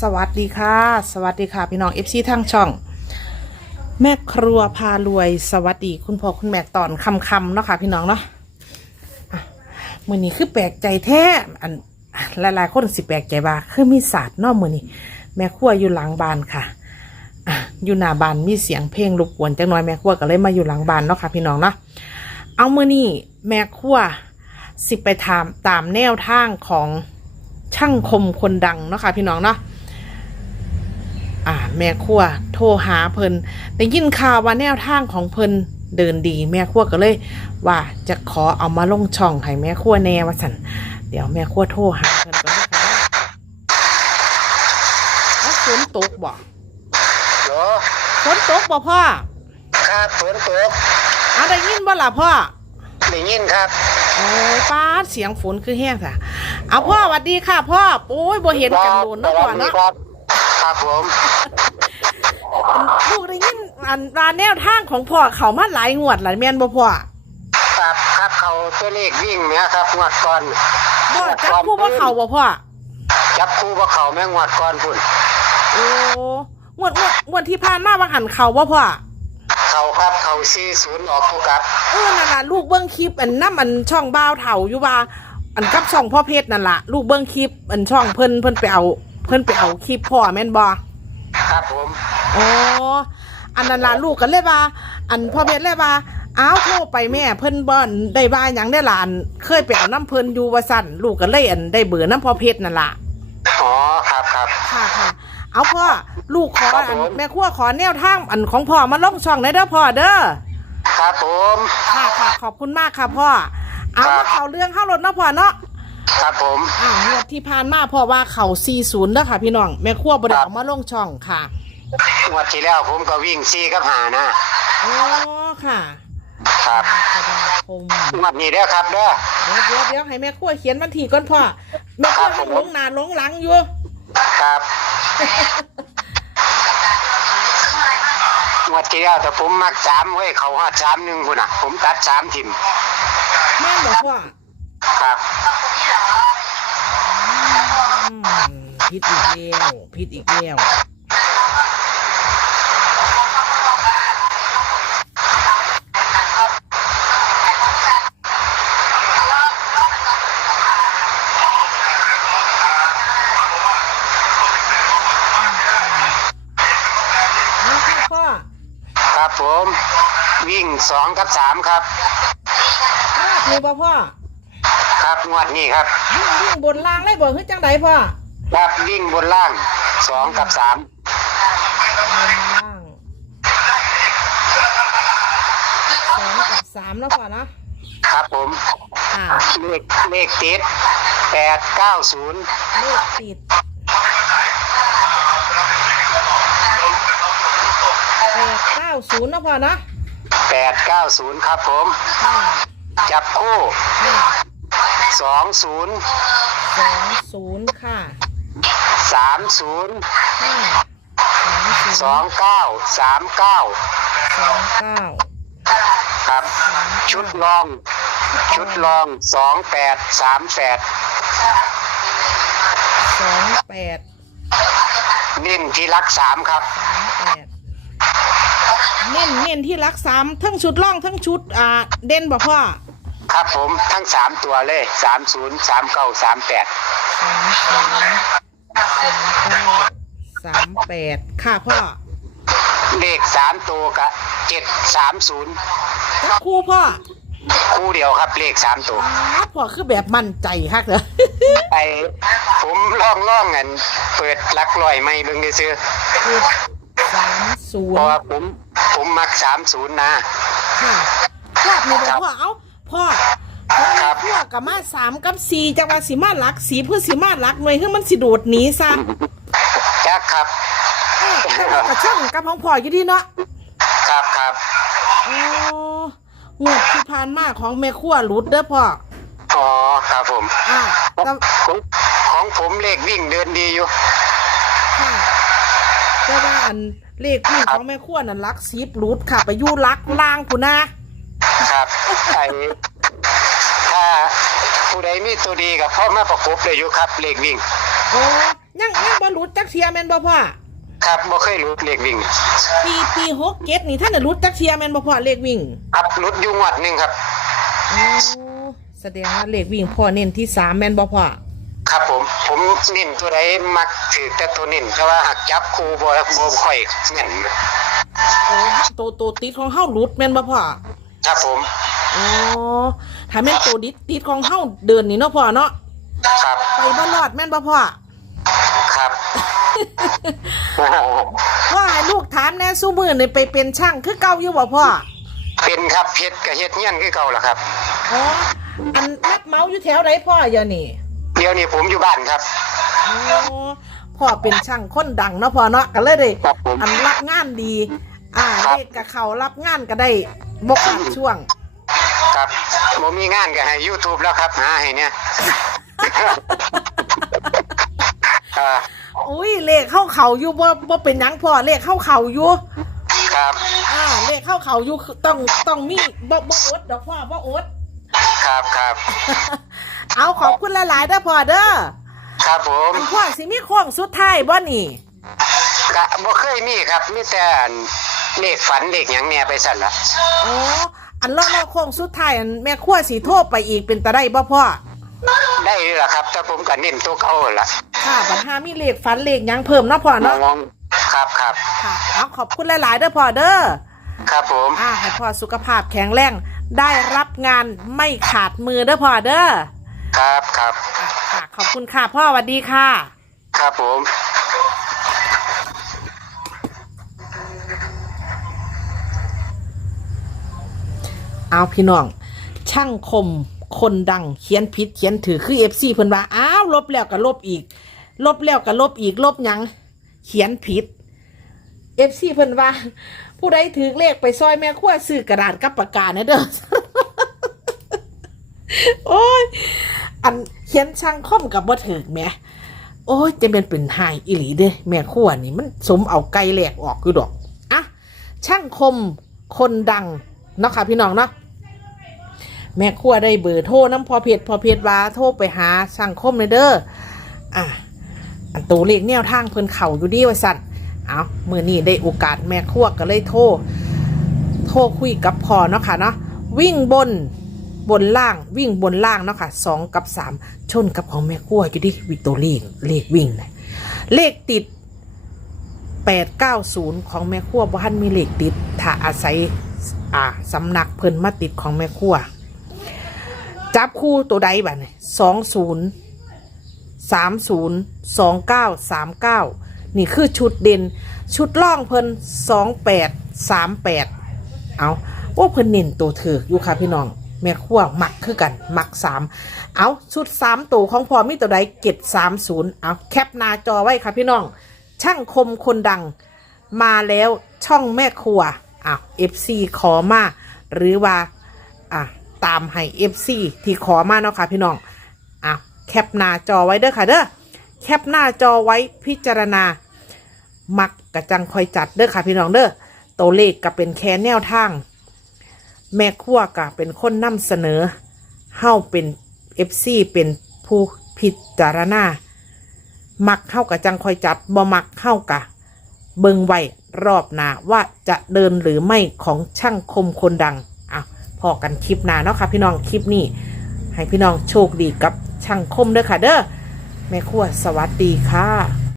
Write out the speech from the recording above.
สวัสดีค่ะ สวัสดีค่ะ พี่น้องเอฟซีทางช่อง แม่ครัวพารวยสวัสดี คุณพ่อคุณแม่ตอนคำคำเนาะค่ะ พี่น้องเนาะมือนี้คือแปลกใจแท้อันหลายๆคนสิแปลกใจว่าคือมีศาสตร์เนอกมือนี้แม่ครัวอยู่หลังบ้านค่ะอะอยู่หน้าบ้านมีเสียงเพลงรบกวนจังน้อยแม่ครัวก็เลยมาอยู่หลังบ้านเนาะค่ะ พี่น้องเนาะเอามือนี้แม่ครัวสิไปถามตามแนวทางของช่างคมคนดังเนาะค่ะพี่น้องเนาะ อ่าแม่ครัวโทรหาเพิ่นได้ยินข่าวว่าแนวทางของเพิ่นเดินดีแม่ครัวก็เลย ว่าจะขอเอามาลงช่องให้แม่ครัวแน่ว่าสันเดี๋ยวแม่ครัวโทรหาเพิ่นก่อนนะคะแล้วฝนตกบ่เหรอฝนตกบ่พ่อครับฝนตกเอาได้ยินบ่ล่ะพ่อได้ยินครับโอ้ยป้าดเสียงฝนคือแห้งค่ะ เอาพ่อสวัสดีค่ะ พ่อโอ้ยบ่เห็นกันโดนเนาะพ่อเนาะ ครับครับผมลูกได้ยินอันร้านแนวทางของพ่อเขามาหลายงวดหลายแม่นบ่พ่อครับครับเขาตัวเลขวิ่งเนี่ยครับงวดก่อนบ่จักผู้ว่าเขาบ่พ่อจับคู่ว่าเขาแม่งงวดก่อนพุ่นโอ้งวดงวดงวดที่ผ่านมาว่าหันเขาบ่พ่อเขาครับเขาซีศูนย์ออกผู้กับเออนั่นล่ะลูกเบิ้งคลิปอันน้ำอันช่องบ้าวเถาอยู่ว่าอันกับช่องพ่อเพชรนั่นล่ะลูกเบิ้งคลิปอันช่องเพิ่นเพิ่นไปเอา เพิ่นไปเอาคลิปพ่อแม่นบ่ครับผมอ๋ออันนั้นล่ะลูกก็เลยว่า อันพ่อเพชรเลยว่าอ้าวโทรไปแม่เพิ่นบ่อนได้ว่าหยังได้หลาน เคยไปเอาน้ำเพิ่นอยู่ว่าสั่นลูกก็เลยอันได้เบื่อน้ำพ่อเพชรนั่นล่ะอ๋อครับครับค่ะค่ะเอาพ่อลูกขอครับอันผมแม่ครัวขอแนวทางอันของพ่อมาลงช่องได้เด้อพ่อเด้อครับผมค่ะค่ะขอบคุณมากค่ะพ่อเอาครับมาเขาเรื่องเข้ารถเนาะพ่อเนาะ ครับผมอ่างวดที่ผ่านมาพ่อว่าเขา40แล้วค่ะพี่น้อง แม่ครัวบ่ได้เอามาลงช่องค่ะงวดที่แล้วผมก็วิ่งซีกับหานะอ๋อค่ะครับกรกฎาคมงวดนี้เด้อครับเด้อเดี๋ยวเดี๋ยวเดี๋ยวให้แม่ครัวเขียนวันที่ก่อนพ่อแม่ครัวครับผมลงหน้าลงหลังอยู่ครับงวดที่แล้วแต่ผมมักสามเว้ยเขาหอดสามหนึ่งพุ่นอะ ผมตัดสามทิมแม่นบ่พ่อครับ อืมผิดอีกแล้วผิดอีกแล้วเอาค่ะพ่อครับผม วิ่งสองกับสามครับรอบนี้บ่พ่อ ครับงวดนี้ครับวิ่งวิ่งบนล่างเลยบ่คือจังไดพ่อครับวิ่งบนล่างสองกับสามบนล่างสองกับสามแล้วพ่อเนาะครับผมอ่าเลขเลขติดแปดเก้าศูนย์เลขติดแปดเก้าศูนย์นะพ่อเนาะแปดเก้าศูนย์ครับผม อ่าจับคู่อ่า สองศูนย์สองศูนย์ค่ะสามศูนย์ห้าสามศูนย์สองเก้าสามเก้าสองเก้าครับ ชุดรอง ชุดรองสองแปดสามแปดสองแปดนิ่นที่รักสามครับสามแปดเน้นเน้นที่รักสามทั้งชุดล่องทั้งชุดอ่าเด่นบ่พ่อ ครับผมทั้งสามตัวเลยสามศูนย์สามเก้าสามแปดสามศูนย์สามเก้าสามแปดค่ะพ่อเลขสามตัวกับเจ็ดสามศูนย์จักคู่พ่อคู่เดียวครับเลขสามตัวอ้าพ่อคือแบบมั่นใจฮักเหรอไอผมล่องล่องเงินเปิดลักลอยไม่เบิ่งได้ซื้อสามศูเพนราะย์ว่าผมผมมักสามศูนย์นะ ค่ะรอบนี้บอกพ่อเอ้าพ่อ ครับพ่อกับมาสามกับสี่จังหวะสีมาหลักสีเพื่อสีมาหลักหน่วยคือมันสิโดดหนีซะจักครับเอ้ยแต่ว่ากับช่างกับของพ่ออยู่ดีเนาะครับครับโอ้งวดที่ผ่านมาของแม่ขั้วหลุดเด้อพ่ออ๋อครับผมอ่าแต่ของของผมเลขวิ่งเดินดีอยู่ ค่ะแต่ว่าอันเลขที่ของแม่ขั้วนั่นลักสีหลุดค่ะ ไปอยู่ลักล่างผู้นาครับไอถ้า ผู้ใดมีตัวดีกับพ่อมาประกบเลยอยู่ครับเลขวิ่ง โอ้ยังยังบ่รู้จักเทียแม่นบ่พ่อครับบ่เคยรู้เลขวิ่ง ปีปีหกเจ็ดนี่ท่านน่ะรู้จักเทียแม่นบ่พ่อเลขวิ่งครับรุดอยู่งวดหนึงครับ โอ้แสดงว่าเลขวิ่งพ่อเน้นที่สามแม่นบ่พ่อครับผม ผมเน้นตัวใดมักถือแต่ตัวเน้นแต่ว่าหักจับครูบ่บ่ค่อยแม่นโอ้ตัวตัวติดของเฮาหลุดแม่นบ่พ่อครับผม อ๋อ ถ้าแม่นตัวดิดติดของเฮาเดินนี่เนาะพ่อเนาะครับไปบ่รอดแม่นบ่พ่อครับพ่อให้ลูกถามแน่สู้มือนี่ไปเป็นช่างคือเก่าอยู่บ่พ่อเป็นครับเฮ็ดกับเฮ็ดเงี้ยนคือเก่าล่ะครับอ๋ออันรับเหมาอยู่แถวไหนพ่อเดี๋ยวนี้เดี๋ยวนี้ผมอยู่บ้านครับอ๋อพ่อเป็นช่างคนดังเนาะพ่อเนาะก็เลยได้ครับผมอันรับงานดี อ่าครับเลขกับเขารับงานก็ได้บกขาดช่วง ครับผมมีงานก็ให้ YouTube แล้วครับหาให้เนี่ยอ่าอุ้ยเลขเข้าเขาอยู่บ่บ่เป็นหยังพ่อเลขเข้าเขาอยู่ครับอ่าเลขเข้าเขาอยู่คือต้องต้องมีบ่บ่อดดอกพ่อบ่อด ครับครับเอาขอบคุณหลายๆเด้อพ่อเด้อครับผมอันพ่อสิมีโค้งสุดท้ายบ่นี่ กะบ่เคยมีครับมีแต่อันเลขฝันเลขหยังเนี่ยไปสั่นละอ๋อ อันรอรอโค้งสุดท้ายอันแม่ครัวสิโทรไปอีกเป็นตาได้บ่พ่อ ได้เลยล่ะครับ แต่ผมก็เน้นตัวเก่าหั่นละค่ะบัดหามีเลขฟันเลขหยังเพิ่มเนาะพ่อเนาะมองครับครับค่ะเอาขอบคุณหลาย ๆ เด้อพ่อเด้อครับผมอ่าให้พ่อสุขภาพแข็งแรงได้รับงานไม่ขาดมือเด้อพ่อเด้อครับครับอะค่ะขอบคุณค่ะพ่อสวัสดีค่ะ ครับผม เอาพี่น้อง ช่างคมคนดังเขียนผิดเขียนถือคือเอฟซีเพิ่นว่าอ้าวลบแล้วก็ลบอีก ลบแล้วก็ลบอีกลบยังเขียนผิดเอฟซีเพิ่นว่า ผู้ใดถือเลขไปซอยแม่ขั้วซื้อกระดาษกับปากกานะเด้อโอ้ยอันเขียนช่างคมกับบ่ถึกแม่โอ้ยจะเป็นเป็นหายอีหลีเด้แม่ขั้วนี่มันสมเอาไก่แหลกออกอยู่ดอกอะช่างคมคนดังเนาะค่ะพี่น้องเนาะ แม่ขั้วได้เบอร์โทรน้ำพอเพจพอเพจว่าโทรไปหาช่งคมเลยเด้ออะอันตัวเลขแนวทางเพิ่นเข่าอยู่ดีว่าสั่นเอาเมื่อนี้ได้โอกาสแม่ขั้วก็เลยโทรโทรคุยกับพอเนาะค่ะเนาะวิ่งบนบนล่างวิ่งบนล่างเนาะค่ะสองกับสามชนกับของแม่ขั้วอยู่ที่วิกตัวเลขเลขวิ่งนะเลขติดแปดเก้าศูนย์ของแม่ขั้วบ้านมีเลขติด ถ้าอาศัยอ่าสำนักเพิ่นมาติดของแม่ขั้ว จับคู่ตัวใดบ้านสองศูนย์สามศูนย์สองเก้าสามเก้านี่คือชุดเด่น ชุดล่องเพิ่นสองแปดสามแปดเอาว่าเพิ่นเน้นตัวเถืออยู่ค่ะพี่น้องแม่ขั้วหมักคือกันหมักสามเอาชุดสามตัวของพอมีตัวใดเก็ดสามศูนย์เอาแคปหน้าจอไว้ค่ะพี่น้อง ช่างคมคนดัง มาแล้วช่องแม่ครัวอะเอฟซีขอมา หรือว่าอะ ตามให้เอฟซีที่ขอมาเนาะค่ะพี่น้องอะแคปหน้าจอไว้เด้อค่ะเด้อแคปหน้าจอไว้พิจารณา มักกระจังคอยจัดเด้อค่ะพี่น้องเด้อตัวเลขก็เป็นแค่แนวทาง แม่ขั้วก็เป็นคนนำเสนอเฮาเป็นเอฟซีเป็นผู้พิจารณา มักเข้ากับจังคอยจัดบ่มักเข้ากับเบิงไว้รอบหนาว่าจะเดินหรือไม่ของช่างคมคนดัง พอกันคลิปหน้าเนาะค่ะพี่น้องคลิปนี้ ให้พี่น้องโชคดีกับช่างคมเด้อค่ะเด้อแม่ขั้วสวัสดีค่ะ